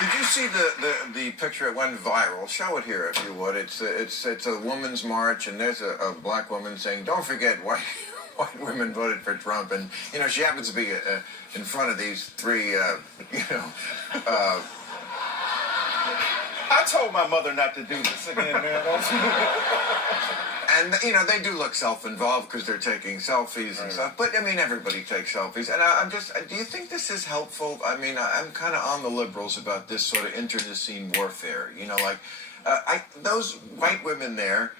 Did you see the picture? It went viral. Show it here if you would. It's a women's march, and there's a black woman saying, "Don't forget white women voted for Trump," and she happens to be in front of these three I told my mother not to do this again, man. And they do look self-involved because they're taking selfies and stuff. But I mean, everybody takes selfies. And I'm just, do you think this is helpful? I mean, I'm kind of on the liberals about this sort of internecine warfare. Those white women there,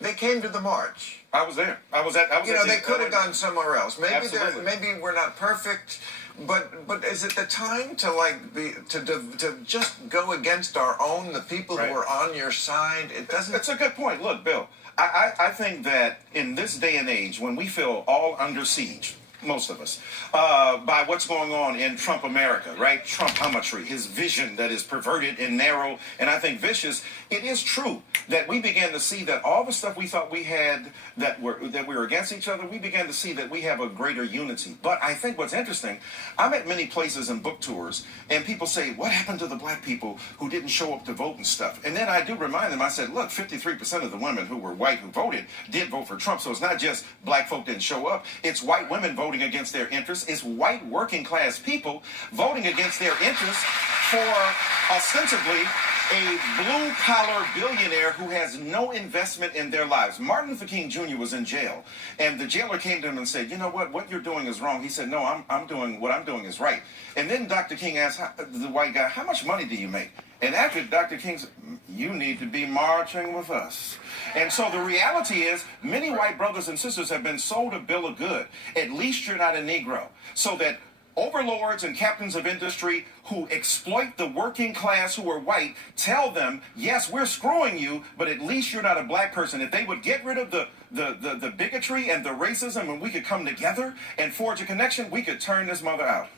they came to the march. I was there. I was at. They could have gone somewhere else. Maybe Absolutely. we're not perfect. But is it the time to just go against the people who are on your side? It doesn't. That's a good point. Look, Bill, I think that in this day and age, when we feel all under siege, most of us, by what's going on in Trump America, right? Trumpometry, his vision that is perverted and narrow, and I think vicious. It is true that we began to see that all the stuff we thought we had that we were against each other, we began to see that we have a greater unity. But I think what's interesting, I'm at many places and book tours, and people say, what happened to the black people who didn't show up to vote and stuff? And then I do remind them, I said, look, 53% of the women who were white who voted did vote for Trump. So it's not just black folk didn't show up. It's white women voting against their interests. It's white working class people voting against their interests for ostensibly a blue-collar billionaire who has no investment in their lives. Martin Luther King Jr. was in jail, and the jailer came to him and said, you know what you're doing is wrong. He said, no, I'm doing what I'm doing is right. And then Dr. King asked the white guy, how much money do you make? And after Dr. King said, you need to be marching with us. And so the reality is, many white brothers and sisters have been sold a bill of good. At least you're not a Negro. So that overlords and captains of industry who exploit the working class who are white tell them, yes, we're screwing you, but at least you're not a black person. If they would get rid of the bigotry and the racism, and we could come together and forge a connection, we could turn this mother out.